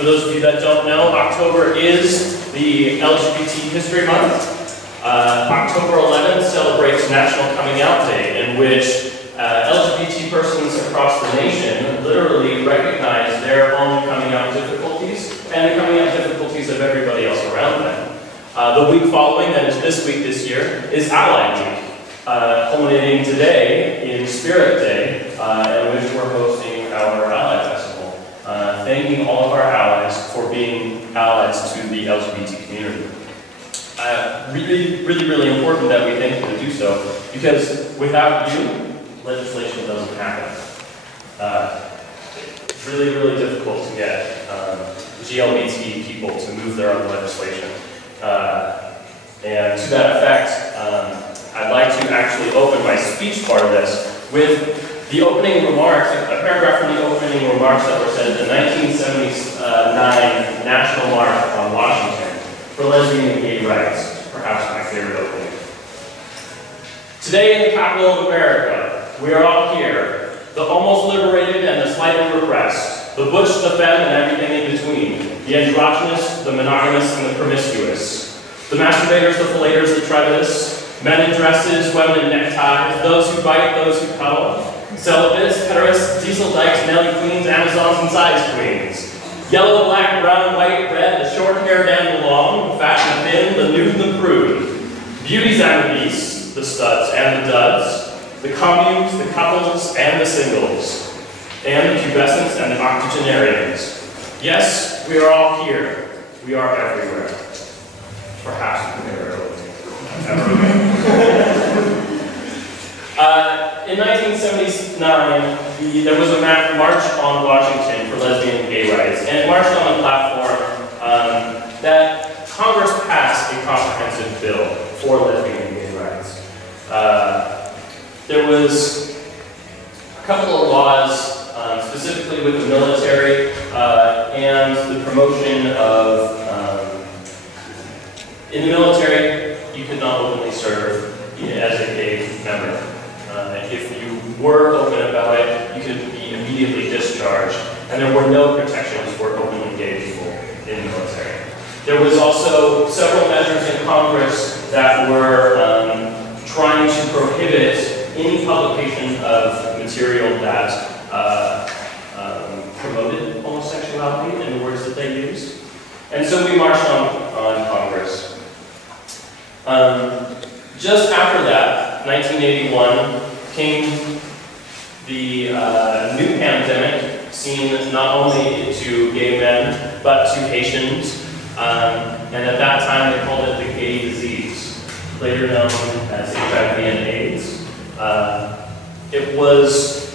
For those of you that don't know, October is the LGBT History Month. October 11th celebrates National Coming Out Day, in which LGBT persons across the nation literally recognize their own coming out difficulties and the coming out difficulties of everybody else around them. The week following, that is this week this year, is Ally Week, culminating today in Spirit Day, in which we're hosting our Ally Festival, thanking all of our allies for being allies to the LGBT community. Really important that we thank you to do so, because without you, legislation doesn't happen. It's really difficult to get GLBT people to move their own legislation. And to that effect, I'd like to actually open my speech part of this with the opening remarks, a paragraph from the opening remarks that were said at the 1979 National March on Washington for lesbian and gay rights, perhaps my favorite opening. Today in the capital of America, we are all here, the almost liberated and the slightly repressed, the butch, the femme, and everything in between, the androgynous, the monogamous, and the promiscuous, the masturbators, the fellators, the trevetous, men in dresses, women in neckties, those who bite, those who cuddle, celibates, heterists, diesel dykes, Nelly queens, Amazons, and size queens, yellow, black, brown, white, red, the short hair and the long, the fat and thin, the nude and the prude, beauties and the beasts, the studs and the duds, the communes, the couples, and the singles, and the pubescents and the octogenarians. Yes, we are all here. We are everywhere. Perhaps everywhere. In 1979, there was a march on Washington for lesbian and gay rights, and it marched on a platform that Congress passed a comprehensive bill for lesbian and gay rights. There was a couple of laws, specifically with the military and the promotion of, in the military, you could not openly serve as a gay member. If you were open about it, you could be immediately discharged, and there were no protections for openly gay people in the military. There was also several measures in Congress that were trying to prohibit any publication of material that promoted homosexuality in the words that they used. And so we marched on Congress. Just after that, 1981, came the new pandemic, seen not only to gay men, but to Haitians. And at that time, they called it the gay disease, later known as HIV and AIDS. It was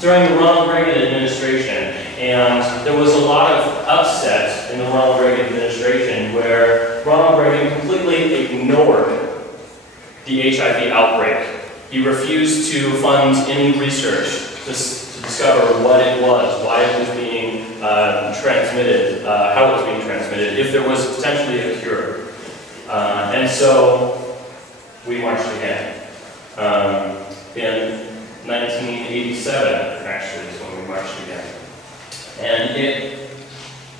during the Ronald Reagan administration, and there was a lot of upset in the Ronald Reagan administration where Ronald Reagan completely ignored the HIV outbreak. He refused to fund any research to discover what it was, why it was being transmitted, how it was being transmitted, if there was potentially a cure. And so we marched again. In 1987, actually, is when we marched again. And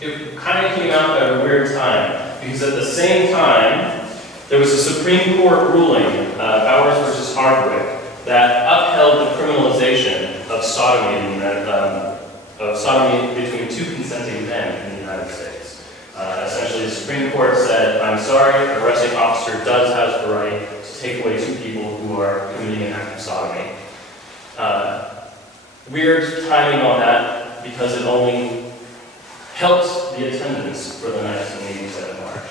it kind of came out at a weird time, because at the same time, there was a Supreme Court ruling, Bowers versus Hardwick, that upheld the criminalization of sodomy between two consenting men in the United States. Essentially, the Supreme Court said, I'm sorry, an arresting officer does have the right to take away two people who are committing an act of sodomy. Weird timing on that, because it only helped the attendance for the 1987 march.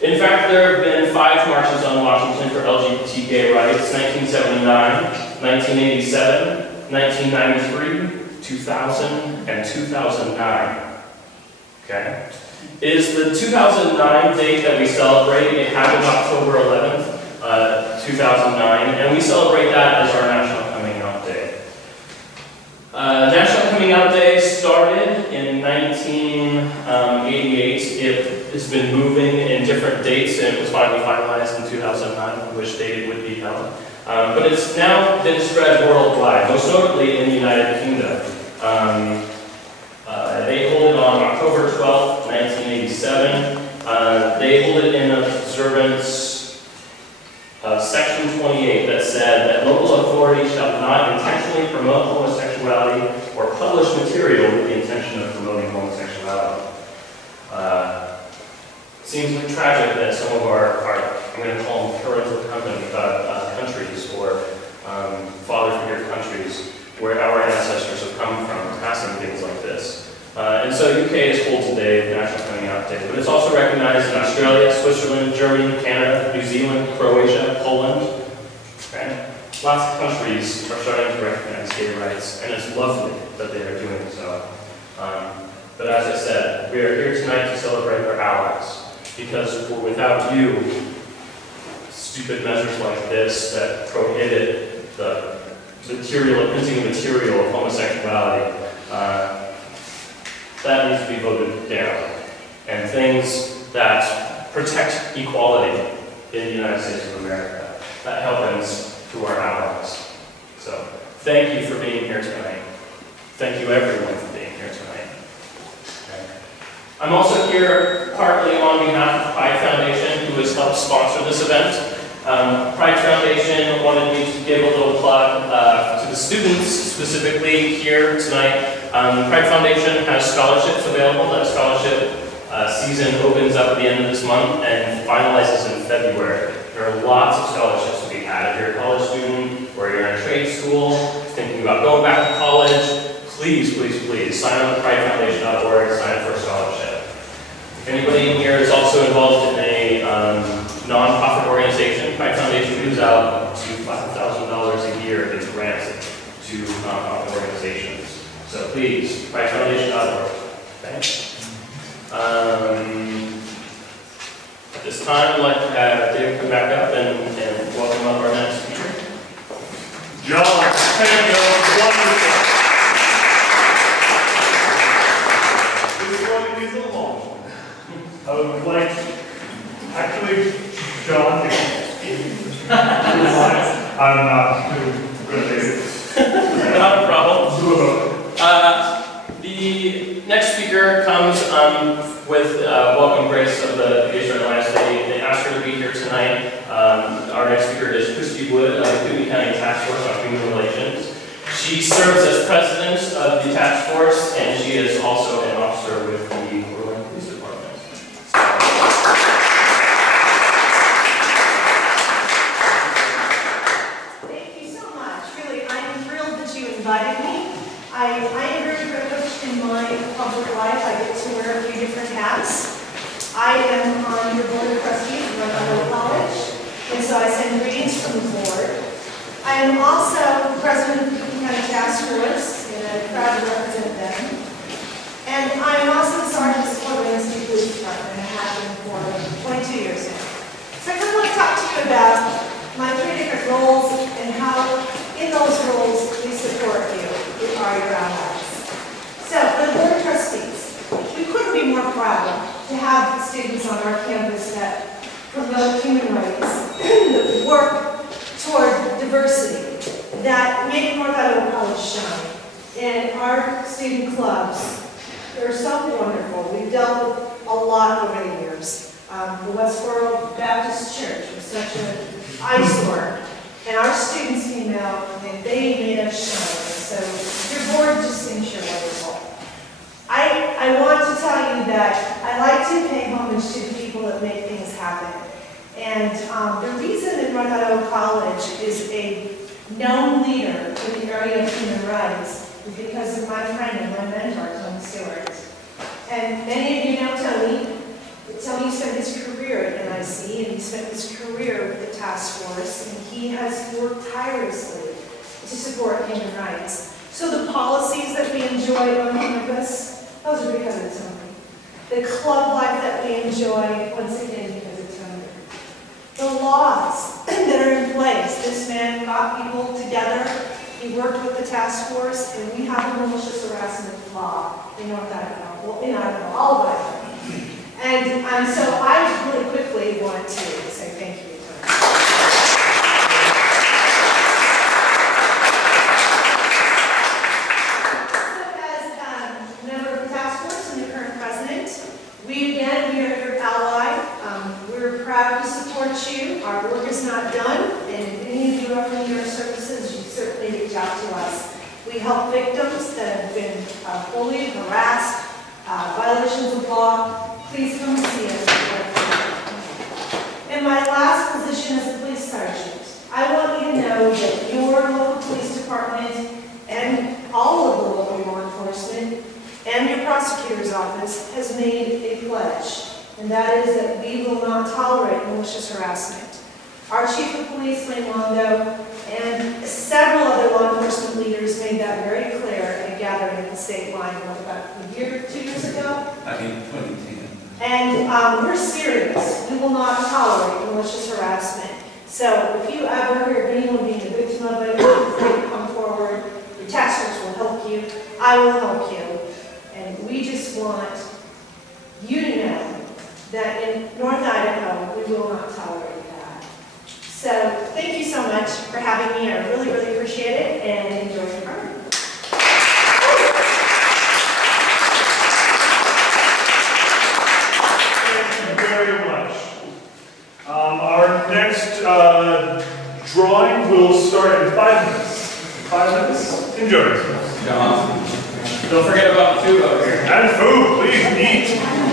In fact, there have been 5 marches on Washington for LGBT gay rights: 1979, 1987, 1993, 2000, and 2009. Okay? Is the 2009 date that we celebrate? It happened October 11th, 2009, and we celebrate that as our National Coming Out Day. National Coming Out Day started in 1988. It's been moving in different dates, and it was finally finalized in 2009, on which date it would be held. But it's now been spread worldwide, most notably in the United Kingdom. resulted in observance of Section 28 that said that local authorities shall not intentionally promote homosexuality or publish material with the intention of promoting homosexuality. It seems like tragic that some of our I'm going to call them parental countries or father figure countries where our ancestors have come from are passing things like this. And so UK is holds today, the National Coming Out Day, but it's also recognized in Australia, Switzerland, Germany, Canada, New Zealand, Croatia, Poland. Okay? Lots of countries are starting to recognize gay rights, and it's lovely that they are doing so. But as I said, we are here tonight to celebrate our allies, because without you, stupid measures like this that prohibit the printing material of homosexuality, that needs to be voted down. And things that protect equality in the United States of America, that happens through our allies. So, thank you for being here tonight. Thank you everyone for being here tonight. Okay. I'm also here partly on behalf of Pride Foundation, who has helped sponsor this event. Pride Foundation wanted me to give a little plug to the students specifically here tonight. Pride Foundation has scholarships available. That scholarship season opens up at the end of this month and finalizes in February. There are lots of scholarships to be had. If you're a college student or you're in a trade school, thinking about going back to college, please, please, please sign up at pridefoundation.org, sign up for a scholarship. If anybody in here is also involved in a non-profit organization, Pride Foundation gives out to $5,000 a year in grants to non-profit organizations. So please, pridefoundation.org. Okay? At this time, I'd like to have Dave come back up and welcome up our next speaker. John, thank you. Wonderful. This one is a long one. I would like, actually, John, I'm not too related. Not a problem. The next speaker comes with welcome grace of the Israel Alliance. They asked her to be here tonight. Our next speaker is Christie Wood of the Cooney County Task Force on Human Relations. She serves as president of the task force, and she is also an officer with the Portland Police Department. Thank you so much. Really, I'm thrilled that you invited me. I am very privileged in my public life. I get to wear a few different hats. I am on your board of trustees of Idaho College, and so I send greetings from the board. I am also president of the Cooney County Task Force, and I'm proud to represent them. And I am also the sergeant of the Portland Police Department, and I have been for 22 years now. So I kind of want to talk to you about my three different roles and how, in those roles, we support you. We are your allies. So, for the Board of Trustees, we couldn't be more proud to have students on our campus that promote human rights, that work toward diversity, that make North Idaho College shine. And our student clubs, they're so wonderful. We've dealt with a lot over the years. The Westboro Baptist Church was such an eyesore. And our students came out and they made us shine. So your board just thinks you're wonderful. I want to tell you that I like to pay homage to the people that make things happen. And the reason that North Idaho College is a known leader in the area of human rights is because of my friend and my mentor, Tony Stewart. And many of you know Tony. Tony spent his career at NIC, and he spent his career with the task force, and he has worked tirelessly to support human rights. So the policies that we enjoy on campus, those are because of Tony. The club life that we enjoy, once again, because of Tony. The laws that are in place, this man got people together, he worked with the task force, and we have a malicious harassment law in North Idaho, well, in Idaho, all of Idaho. And so I really quickly want to say thank you. So as a member of the task force and the current president, we are your ally. We're proud to support you. Our work is not done, and if any of you ever need our services, you certainly reach out to us. We help victims that have been bullied, harassed, violations of law. Please come see us. In my last position as a police sergeant, I want you to know that your local police department and all of the local law enforcement and your prosecutor's office has made a pledge, and that is that we will not tolerate malicious harassment. Our chief of police, Lane Londo, and several other law enforcement leaders made that very clear at a gathering at the state line about a year, 2 years ago. I think 2010. And we're serious. We will not tolerate malicious harassment. So if you ever hear of anyone being a victim of it, please come forward. Your task force will help you. I will help you. And we just want you to know that in North Idaho, we will not tolerate that. So thank you so much for having me. I really, really appreciate it, and enjoy the program. Very much. Our next drawing will start in 5 minutes. 5 minutes? Enjoy. John, don't forget about the food over here. And food, please eat.